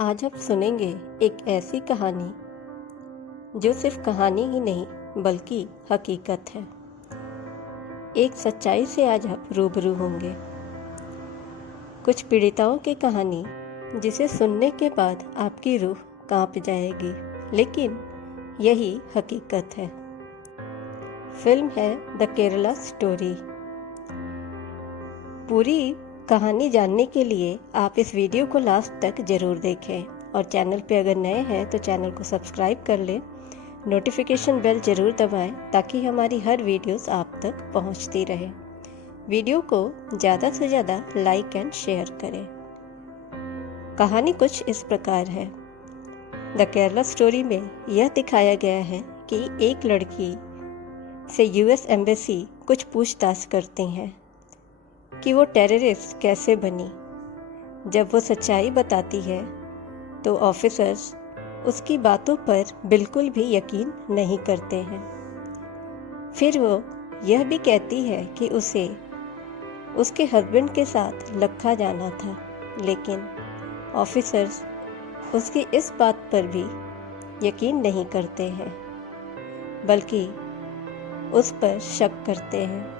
आज आप सुनेंगे एक ऐसी कहानी जो सिर्फ कहानी ही नहीं बल्कि हकीकत है। एक सच्चाई से आज आप रूबरू होंगे। कुछ पीड़िताओं की कहानी जिसे सुनने के बाद आपकी रूह कांप जाएगी, लेकिन यही हकीकत है। फिल्म है द केरला स्टोरी। पूरी कहानी जानने के लिए आप इस वीडियो को लास्ट तक ज़रूर देखें और चैनल पे अगर नए हैं तो चैनल को सब्सक्राइब कर लें, नोटिफिकेशन बेल ज़रूर दबाएं ताकि हमारी हर वीडियोस आप तक पहुंचती रहे। वीडियो को ज़्यादा से ज़्यादा लाइक एंड शेयर करें। कहानी कुछ इस प्रकार है। द केरला स्टोरी में यह दिखाया गया है कि एक लड़की से यूएस एम्बेसी कुछ पूछताछ करती हैं कि वो टेररिस्ट कैसे बनी। जब वो सच्चाई बताती है तो ऑफिसर्स उसकी बातों पर बिल्कुल भी यकीन नहीं करते हैं। फिर वो यह भी कहती है कि उसे उसके हस्बैंड के साथ लखा जाना था, लेकिन ऑफिसर्स उसकी इस बात पर भी यकीन नहीं करते हैं, बल्कि उस पर शक करते हैं।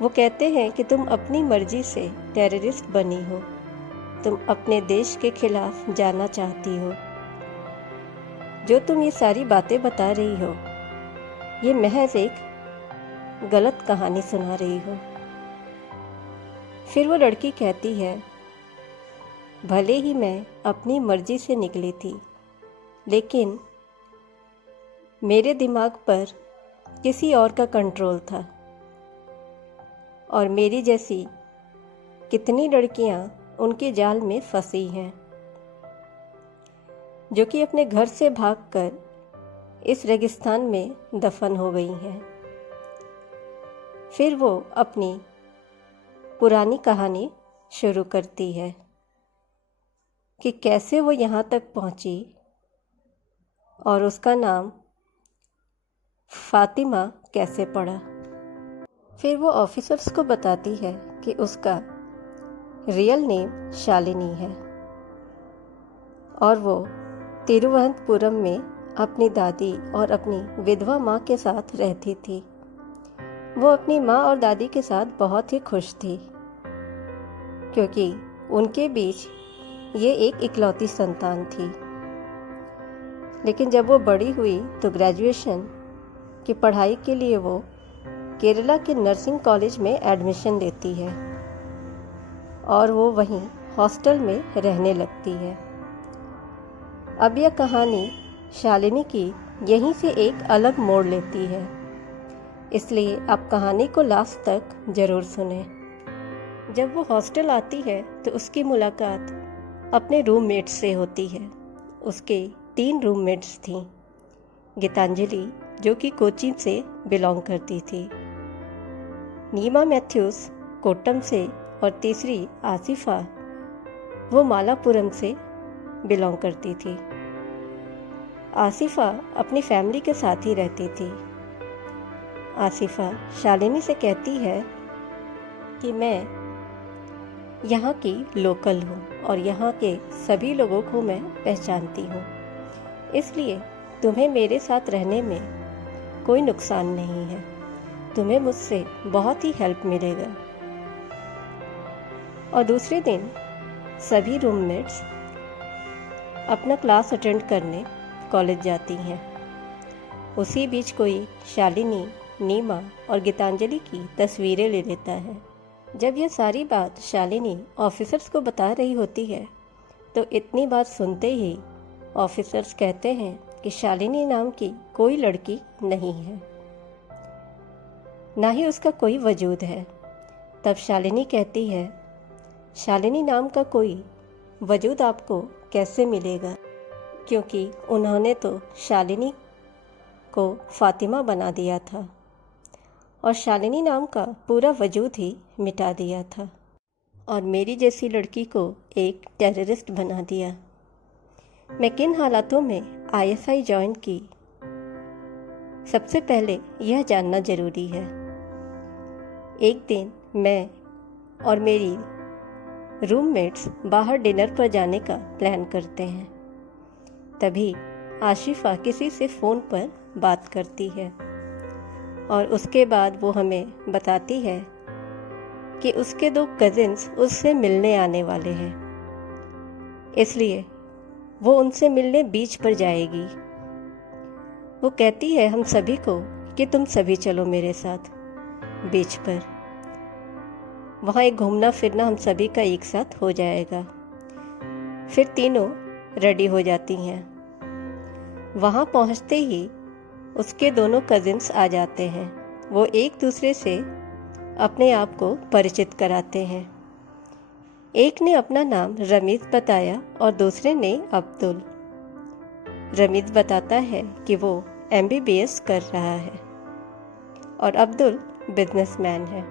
वो कहते हैं कि तुम अपनी मर्जी से टेररिस्ट बनी हो, तुम अपने देश के खिलाफ जाना चाहती हो। जो तुम ये सारी बातें बता रही हो, ये महज एक गलत कहानी सुना रही हो। फिर वो लड़की कहती है, भले ही मैं अपनी मर्जी से निकली थी, लेकिन मेरे दिमाग पर किसी और का कंट्रोल था और मेरी जैसी कितनी लड़कियां उनके जाल में फंसी हैं, जो कि अपने घर से भागकर इस रेगिस्तान में दफन हो गई हैं। फिर वो अपनी पुरानी कहानी शुरू करती है कि कैसे वो यहाँ तक पहुँची और उसका नाम फातिमा कैसे पड़ा। फिर वो ऑफिसर्स को बताती है कि उसका रियल नेम शालिनी है और वो तिरुवनंतपुरम में अपनी दादी और अपनी विधवा माँ के साथ रहती थी। वो अपनी माँ और दादी के साथ बहुत ही खुश थी, क्योंकि उनके बीच ये एक इकलौती संतान थी। लेकिन जब वो बड़ी हुई तो ग्रेजुएशन की पढ़ाई के लिए वो केरला के नर्सिंग कॉलेज में एडमिशन लेती है और वो वहीं हॉस्टल में रहने लगती है। अब यह कहानी शालिनी की यहीं से एक अलग मोड़ लेती है, इसलिए आप कहानी को लास्ट तक ज़रूर सुनें। जब वो हॉस्टल आती है तो उसकी मुलाकात अपने रूममेट्स से होती है। उसके 3 रूममेट्स थीं। गीतांजलि, जो कि कोचीन से बिलोंग करती थी, नीमा मैथ्यूस कोट्टम से, और तीसरी आसिफा, वो मालापुरम से बिलोंग करती थी। आसिफा अपनी फैमिली के साथ ही रहती थी। आसिफा शालिनी से कहती है कि मैं यहाँ की लोकल हूँ और यहाँ के सभी लोगों को मैं पहचानती हूँ, इसलिए तुम्हें मेरे साथ रहने में कोई नुकसान नहीं है। तुम्हें मुझसे बहुत ही हेल्प मिलेगा। और दूसरे दिन सभी रूममेट्स अपना क्लास अटेंड करने कॉलेज जाती हैं। उसी बीच कोई शालिनी, नीमा और गीतांजलि की तस्वीरें ले लेता है। जब यह सारी बात शालिनी ऑफिसर्स को बता रही होती है तो इतनी बात सुनते ही ऑफिसर्स कहते हैं कि शालिनी नाम की कोई लड़की नहीं है, ना ही उसका कोई वजूद है। तब शालिनी कहती है, शालिनी नाम का कोई वजूद आपको कैसे मिलेगा, क्योंकि उन्होंने तो शालिनी को फातिमा बना दिया था और शालिनी नाम का पूरा वजूद ही मिटा दिया था और मेरी जैसी लड़की को एक टेररिस्ट बना दिया। मैं किन हालातों में आईएसआई ज्वाइन की, सबसे पहले यह जानना ज़रूरी है। एक दिन मैं और मेरी रूममेट्स बाहर डिनर पर जाने का प्लान करते हैं। तभी आशिफा किसी से फ़ोन पर बात करती है और उसके बाद वो हमें बताती है कि उसके 2 कज़िन्स उससे मिलने आने वाले हैं, इसलिए वो उनसे मिलने बीच पर जाएगी। वो कहती है हम सभी को कि तुम सभी चलो मेरे साथ बीच पर, वहाँ एक घूमना फिरना हम सभी का एक साथ हो जाएगा। फिर तीनों रेडी हो जाती हैं। वहाँ पहुँचते ही उसके दोनों कज़िन्स आ जाते हैं। वो एक दूसरे से अपने आप को परिचित कराते हैं। एक ने अपना नाम रमीज़ बताया और दूसरे ने अब्दुल। रमीज़ बताता है कि वो MBBS कर रहा है और अब्दुल बिजनेसमैन है।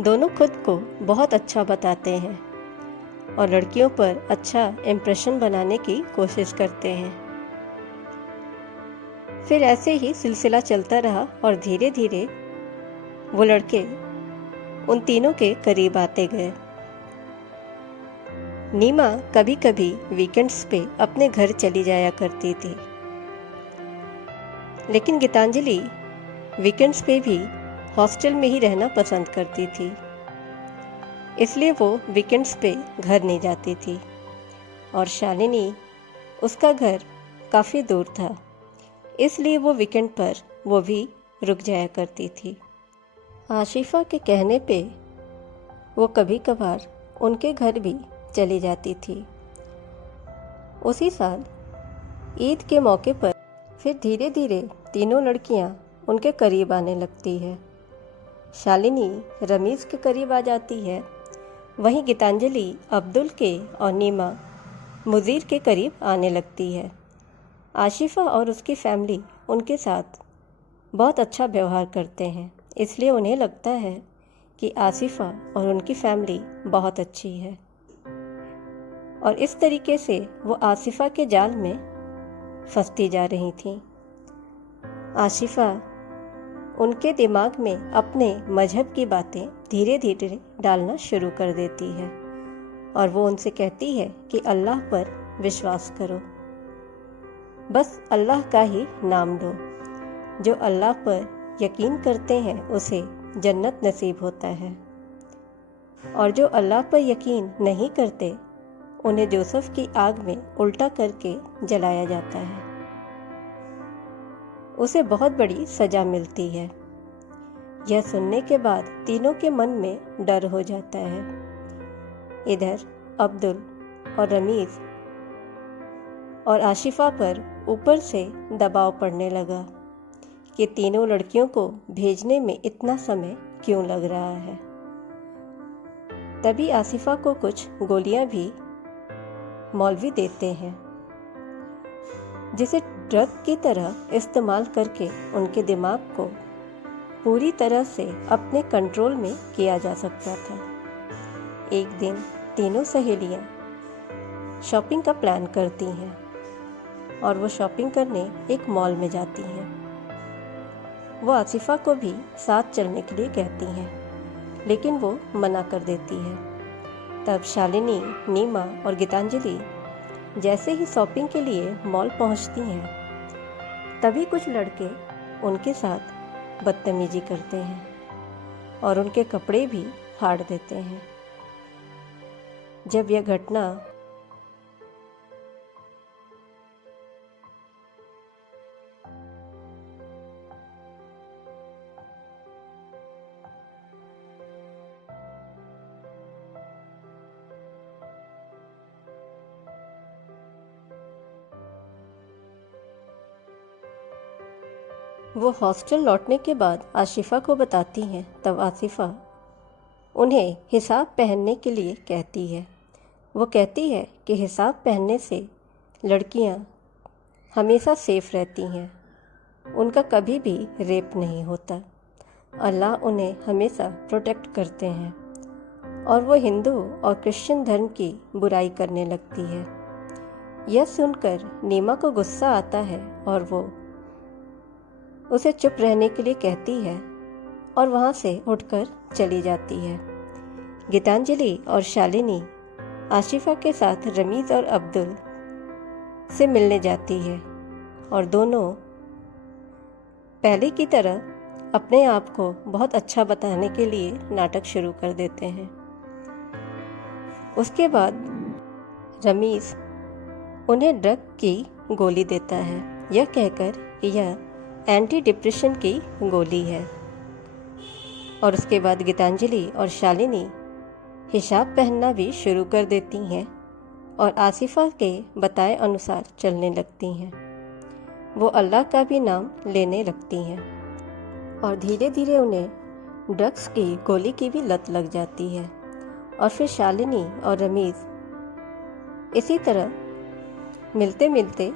दोनों खुद को बहुत अच्छा बताते हैं और लड़कियों पर अच्छा इम्प्रेशन बनाने की कोशिश करते हैं। फिर ऐसे ही सिलसिला चलता रहा और धीरे धीरे वो लड़के उन तीनों के करीब आते गए। नीमा कभी कभी वीकेंड्स पे अपने घर चली जाया करती थी, लेकिन गीतांजलि वीकेंड्स पे भी हॉस्टल में ही रहना पसंद करती थी, इसलिए वो वीकेंड्स पे घर नहीं जाती थी। और शालिनी, उसका घर काफ़ी दूर था, इसलिए वो वीकेंड पर वो भी रुक जाया करती थी। आशिफा के कहने पे वो कभी कभार उनके घर भी चली जाती थी। उसी साल ईद के मौके पर फिर धीरे धीरे तीनों लड़कियां उनके करीब आने लगती है। शालिनी रमीज़ के करीब आ जाती है, वहीं गीतांजलि अब्दुल के और नीमा मुजीर के करीब आने लगती है। आशिफा और उसकी फैमिली उनके साथ बहुत अच्छा व्यवहार करते हैं, इसलिए उन्हें लगता है कि आसिफा और उनकी फैमिली बहुत अच्छी है और इस तरीके से वो आसिफा के जाल में फंसती जा रही थी। आसिफा उनके दिमाग में अपने मजहब की बातें धीरे धीरे डालना शुरू कर देती है और वो उनसे कहती है कि अल्लाह पर विश्वास करो, बस अल्लाह का ही नाम लो। जो अल्लाह पर यकीन करते हैं उसे जन्नत नसीब होता है और जो अल्लाह पर यकीन नहीं करते उन्हें जोसेफ की आग में उल्टा करके जलाया जाता है। उसे बहुत बड़ी सज़ा मिलती है। यह सुनने के बाद तीनों के मन में डर हो जाता है। इधर अब्दुल और रमीज़ और आशिफा पर ऊपर से दबाव पड़ने लगा कि तीनों लड़कियों को भेजने में इतना समय क्यों लग रहा है। तभी आसिफा को कुछ गोलियां भी मौलवी देते हैं, जिसे ड्रग की तरह इस्तेमाल करके उनके दिमाग को पूरी तरह से अपने कंट्रोल में किया जा सकता था। एक दिन तीनों सहेलियां शॉपिंग का प्लान करती हैं और वो शॉपिंग करने एक मॉल में जाती हैं। वो आसिफा को भी साथ चलने के लिए कहती हैं, लेकिन वो मना कर देती है। तब शालिनी, नीमा और गीतांजलि जैसे ही शॉपिंग के लिए मॉल पहुंचती हैं, तभी कुछ लड़के उनके साथ बदतमीजी करते हैं और उनके कपड़े भी फाड़ देते हैं। जब यह घटना वो हॉस्टल लौटने के बाद आशिफा को बताती हैं, तब आसिफा उन्हें हिसाब पहनने के लिए कहती है। वो कहती है कि हिसाब पहनने से लड़कियां हमेशा सेफ रहती हैं, उनका कभी भी रेप नहीं होता, अल्लाह उन्हें हमेशा प्रोटेक्ट करते हैं। और वो हिंदू और क्रिश्चियन धर्म की बुराई करने लगती है। यह सुनकर नीमा को गुस्सा आता है और वो उसे चुप रहने के लिए कहती है और वहाँ से उठकर चली जाती है। गीतांजलि और शालिनी आशिफा के साथ रमीज़ और अब्दुल से मिलने जाती है और दोनों पहले की तरह अपने आप को बहुत अच्छा बताने के लिए नाटक शुरू कर देते हैं। उसके बाद रमीज़ उन्हें ड्रग की गोली देता है, यह कहकर कि यह एंटी डिप्रेशन की गोली है। और उसके बाद गीतांजलि और शालिनी हिसाब पहनना भी शुरू कर देती हैं और आसिफा के बताए अनुसार चलने लगती हैं। वो अल्लाह का भी नाम लेने लगती हैं और धीरे धीरे उन्हें ड्रग्स की गोली की भी लत लग जाती है। और फिर शालिनी और रमीज़ इसी तरह मिलते मिलते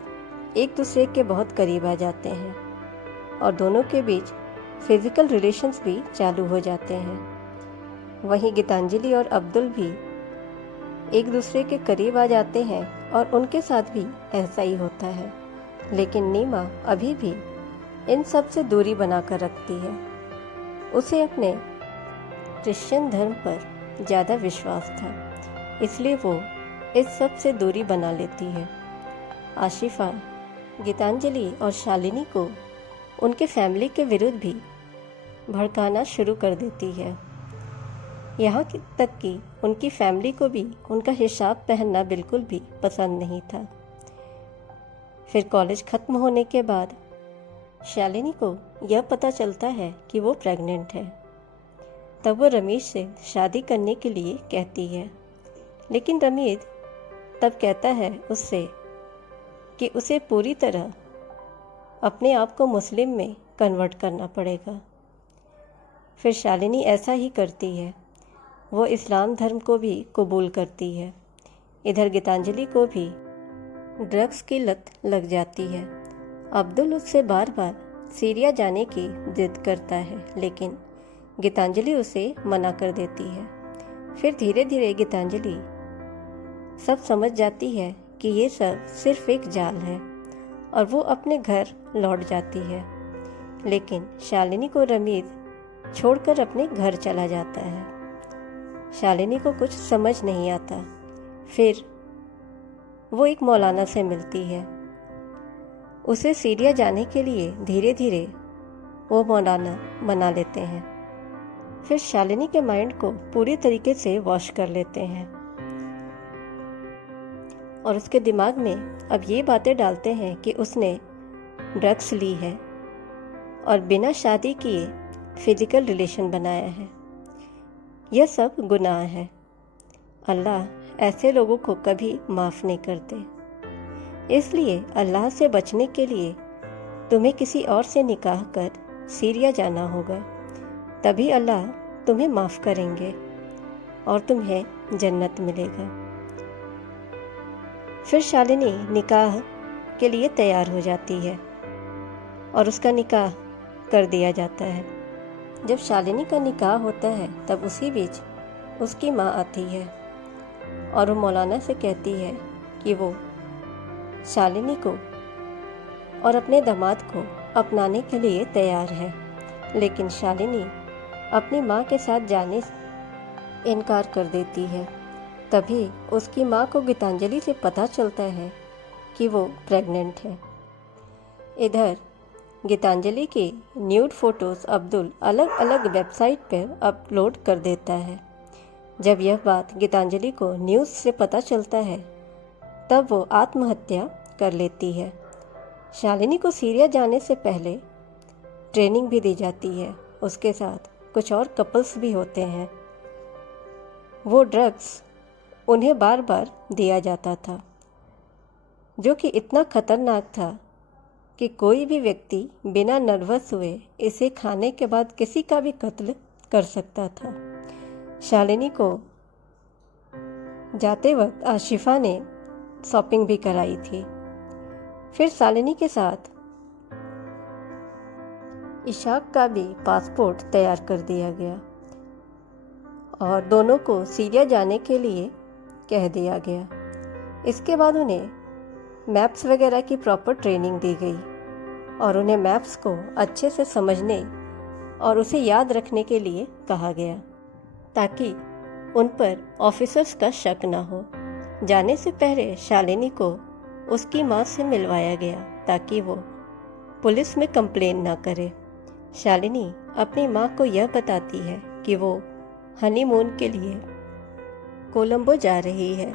एक दूसरे के बहुत करीब आ जाते हैं और दोनों के बीच फिज़िकल रिलेशंस भी चालू हो जाते हैं। वहीं गीतांजलि और अब्दुल भी एक दूसरे के करीब आ जाते हैं और उनके साथ भी ऐसा ही होता है। लेकिन नीमा अभी भी इन सब से दूरी बनाकर रखती है। उसे अपने क्रिश्चियन धर्म पर ज़्यादा विश्वास था, इसलिए वो इस सब से दूरी बना लेती है। आशिफा गीतांजलि और शालिनी को उनके फैमिली के विरुद्ध भी भड़काना शुरू कर देती है, यहाँ तक कि उनकी फैमिली को भी उनका हिसाब पहनना बिल्कुल भी पसंद नहीं था। फिर कॉलेज ख़त्म होने के बाद शालिनी को यह पता चलता है कि वो प्रेग्नेंट है। तब वो रमीज़ से शादी करने के लिए कहती है, लेकिन रमीज़ तब कहता है उससे कि उसे पूरी तरह अपने आप को मुस्लिम में कन्वर्ट करना पड़ेगा। फिर शालिनी ऐसा ही करती है, वो इस्लाम धर्म को भी कबूल करती है। इधर गीतांजलि को भी ड्रग्स की लत लग जाती है। अब्दुल उससे बार बार सीरिया जाने की जिद करता है, लेकिन गीतांजलि उसे मना कर देती है। फिर धीरे धीरे गीतांजलि सब समझ जाती है कि ये सब सिर्फ एक जाल है और वो अपने घर लौट जाती है। लेकिन शालिनी को रमीज़ छोड़कर अपने घर चला जाता है। शालिनी को कुछ समझ नहीं आता। फिर वो एक मौलाना से मिलती है। उसे सीरिया जाने के लिए धीरे धीरे वो मौलाना मना लेते हैं। फिर शालिनी के माइंड को पूरी तरीके से वॉश कर लेते हैं और उसके दिमाग में अब ये बातें डालते हैं कि उसने ड्रग्स ली है और बिना शादी किए फिजिकल रिलेशन बनाया है। यह सब गुनाह है। अल्लाह ऐसे लोगों को कभी माफ़ नहीं करते। इसलिए अल्लाह से बचने के लिए तुम्हें किसी और से निकाह कर सीरिया जाना होगा, तभी अल्लाह तुम्हें माफ़ करेंगे और तुम्हें जन्नत मिलेगा। फिर शालिनी निकाह के लिए तैयार हो जाती है और उसका निकाह कर दिया जाता है। जब शालिनी का निकाह होता है तब उसी बीच उसकी माँ आती है और वो मौलाना से कहती है कि वो शालिनी को और अपने दामाद को अपनाने के लिए तैयार है। लेकिन शालिनी अपनी माँ के साथ जाने से इनकार कर देती है। तभी उसकी माँ को गीतांजलि से पता चलता है कि वो प्रेग्नेंट है। इधर गीतांजलि के न्यूड फ़ोटोज़ अब्दुल अलग अलग वेबसाइट पर अपलोड कर देता है। जब यह बात गीतांजलि को न्यूज़ से पता चलता है तब वो आत्महत्या कर लेती है। शालिनी को सीरिया जाने से पहले ट्रेनिंग भी दी जाती है। उसके साथ कुछ और कपल्स भी होते हैं। वो ड्रग्स उन्हें बार बार दिया जाता था, जो कि इतना खतरनाक था कि कोई भी व्यक्ति बिना नर्वस हुए इसे खाने के बाद किसी का भी कत्ल कर सकता था। शालिनी को जाते वक्त आशिफा ने शॉपिंग भी कराई थी। फिर शालिनी के साथ इशाक का भी पासपोर्ट तैयार कर दिया गया और दोनों को सीरिया जाने के लिए कह दिया गया। इसके बाद उन्हें मैप्स वगैरह की प्रॉपर ट्रेनिंग दी गई और उन्हें मैप्स को अच्छे से समझने और उसे याद रखने के लिए कहा गया, ताकि उन पर ऑफिसर्स का शक न हो। जाने से पहले शालिनी को उसकी माँ से मिलवाया गया ताकि वो पुलिस में कंप्लेन ना करे। शालिनी अपनी माँ को यह बताती है कि वो हनीमून के लिए कोलंबो जा रही है।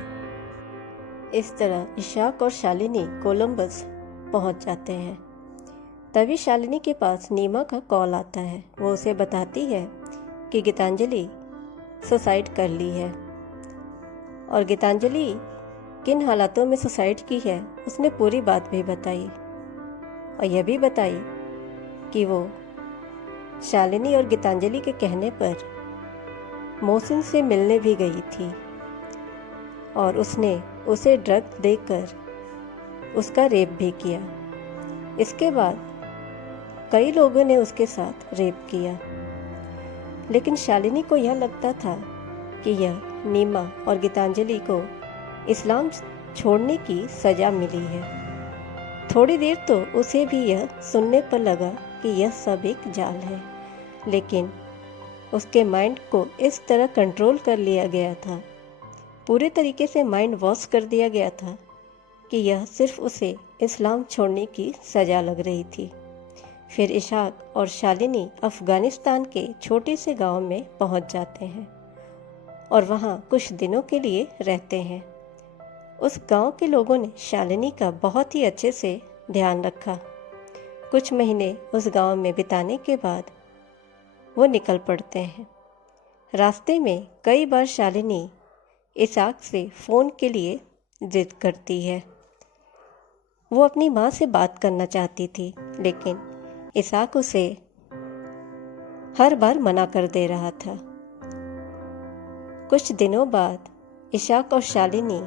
इस तरह इशाक और शालिनी कोलंबस पहुंच जाते हैं। तभी शालिनी के पास नीमा का कॉल आता है। वो उसे बताती है कि गीतांजलि सुसाइड कर ली है, और गीतांजलि किन हालातों में सुसाइड की है उसने पूरी बात भी बताई, और यह भी बताई कि वो शालिनी और गीतांजलि के कहने पर मोहसिन से मिलने भी गई थी, और उसने उसे ड्रग देकर उसका रेप भी किया। इसके बाद कई लोगों ने उसके साथ रेप किया, लेकिन शालिनी को यह लगता था कि यह नीमा और गीतांजलि को इस्लाम छोड़ने की सज़ा मिली है। थोड़ी देर तो उसे भी यह सुनने पर लगा कि यह सब एक जाल है, लेकिन उसके माइंड को इस तरह कंट्रोल कर लिया गया था, पूरे तरीके से माइंड वॉश कर दिया गया था कि यह सिर्फ उसे इस्लाम छोड़ने की सज़ा लग रही थी। फिर इशाक और शालिनी अफ़गानिस्तान के छोटे से गांव में पहुंच जाते हैं और वहां कुछ दिनों के लिए रहते हैं। उस गांव के लोगों ने शालिनी का बहुत ही अच्छे से ध्यान रखा। कुछ महीने उस गांव में बिताने के बाद वो निकल पड़ते हैं। रास्ते में कई बार शालिनी इशाक से फ़ोन के लिए जिद करती है। वो अपनी माँ से बात करना चाहती थी, लेकिन इशाक उसे हर बार मना कर दे रहा था। कुछ दिनों बाद इशाक और शालिनी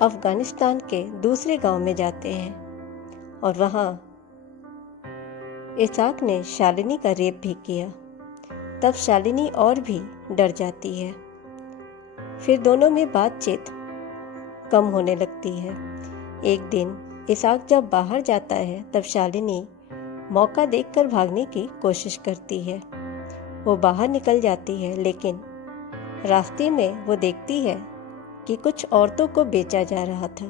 अफ़गानिस्तान के दूसरे गांव में जाते हैं, और वहाँ इशाक ने शालिनी का रेप भी किया। तब शालिनी और भी डर जाती है। फिर दोनों में बातचीत कम होने लगती है। एक दिन इशाक जब बाहर जाता है तब शालिनी मौका देखकर भागने की कोशिश करती है। वो बाहर निकल जाती है, लेकिन रास्ते में वो देखती है कि कुछ औरतों को बेचा जा रहा था,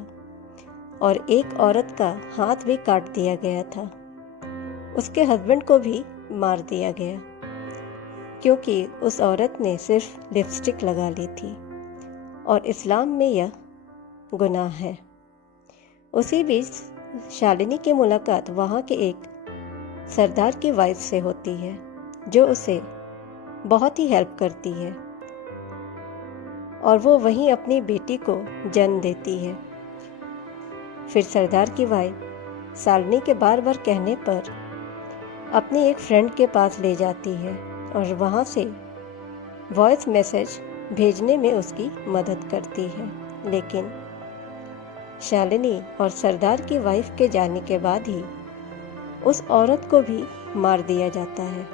और एक औरत का हाथ भी काट दिया गया था। उसके हस्बैंड को भी मार दिया गया, क्योंकि उस औरत ने सिर्फ लिपस्टिक लगा ली थी, और इस्लाम में यह गुनाह है। उसी बीच शालिनी की मुलाकात वहाँ के एक सरदार की वाइफ से होती है, जो उसे बहुत ही हेल्प करती है, और वो वहीं अपनी बेटी को जन्म देती है। फिर सरदार की वाइफ शालिनी के बार बार कहने पर अपनी एक फ्रेंड के पास ले जाती है, और वहाँ से वॉइस मैसेज भेजने में उसकी मदद करती है। लेकिन शालिनी और सरदार की वाइफ के जाने के बाद ही उस औरत को भी मार दिया जाता है।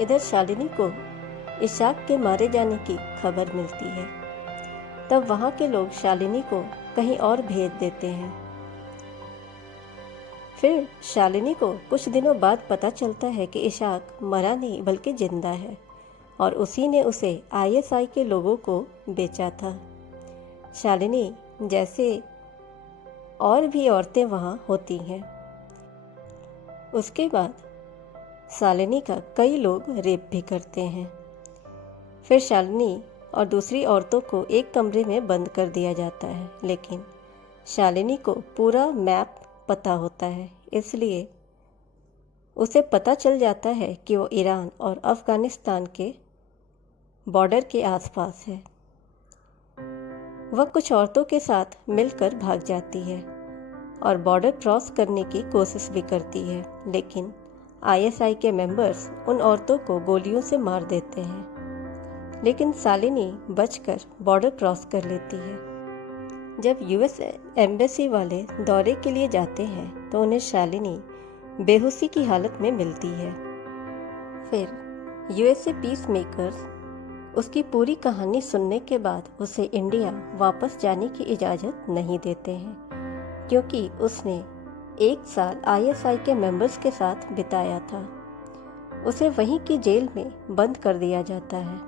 इधर शालिनी को इशाक के मारे जाने की खबर मिलती है। तब वहाँ के लोग शालिनी को कहीं और भेज देते हैं। फिर शालिनी को कुछ दिनों बाद पता चलता है कि इशाक मरा नहीं बल्कि जिंदा है, और उसी ने उसे ISI के लोगों को बेचा था। शालिनी जैसे और भी औरतें वहाँ होती हैं। उसके बाद शालिनी का कई लोग रेप भी करते हैं। फिर शालिनी और दूसरी औरतों को एक कमरे में बंद कर दिया जाता है, लेकिन शालिनी को पूरा मैप पता होता है, इसलिए उसे पता चल जाता है कि वो ईरान और अफ़गानिस्तान के बॉर्डर के आसपास है। वह कुछ औरतों के साथ मिलकर भाग जाती है और बॉर्डर क्रॉस करने की कोशिश भी करती है, लेकिन ISI के मेंबर्स उन औरतों को गोलियों से मार देते हैं। लेकिन शालिनी बचकर बॉर्डर क्रॉस कर लेती है। जब US एम्बेसी वाले दौरे के लिए जाते हैं तो उन्हें शालिनी बेहोशी की हालत में मिलती है। फिर USA पीस मेकर्स उसकी पूरी कहानी सुनने के बाद उसे इंडिया वापस जाने की इजाज़त नहीं देते हैं, क्योंकि उसने 1 साल ISI के मेंबर्स के साथ बिताया था। उसे वहीं की जेल में बंद कर दिया जाता है।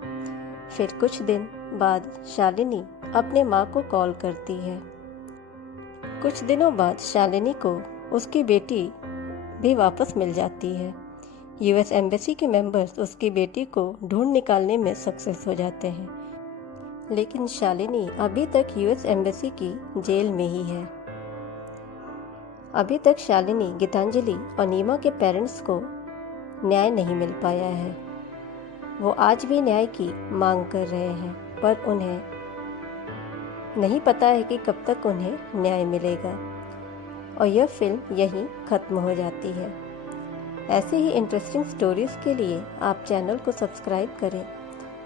फिर कुछ दिन बाद शालिनी अपने माँ को कॉल करती है। कुछ दिनों बाद शालिनी को उसकी बेटी भी वापस मिल जाती है। यूएस एम्बेसी के मेंबर्स उसकी बेटी को ढूंढ निकालने में सक्सेस हो जाते हैं, लेकिन शालिनी अभी तक यूएस एम्बेसी की जेल में ही है। अभी तक शालिनी, गीतांजलि और नीमा के पेरेंट्स को न्याय नहीं मिल पाया है। वो आज भी न्याय की मांग कर रहे हैं, पर उन्हें नहीं पता है कि कब तक उन्हें न्याय मिलेगा। और यह फिल्म यहीं ख़त्म हो जाती है। ऐसे ही इंटरेस्टिंग स्टोरीज़ के लिए आप चैनल को सब्सक्राइब करें,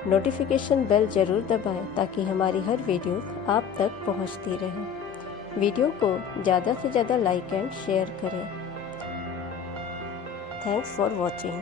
नोटिफिकेशन बेल ज़रूर दबाएं ताकि हमारी हर वीडियो आप तक पहुंचती रहे। वीडियो को ज़्यादा से ज़्यादा लाइक एंड शेयर करें। Thanks for watching.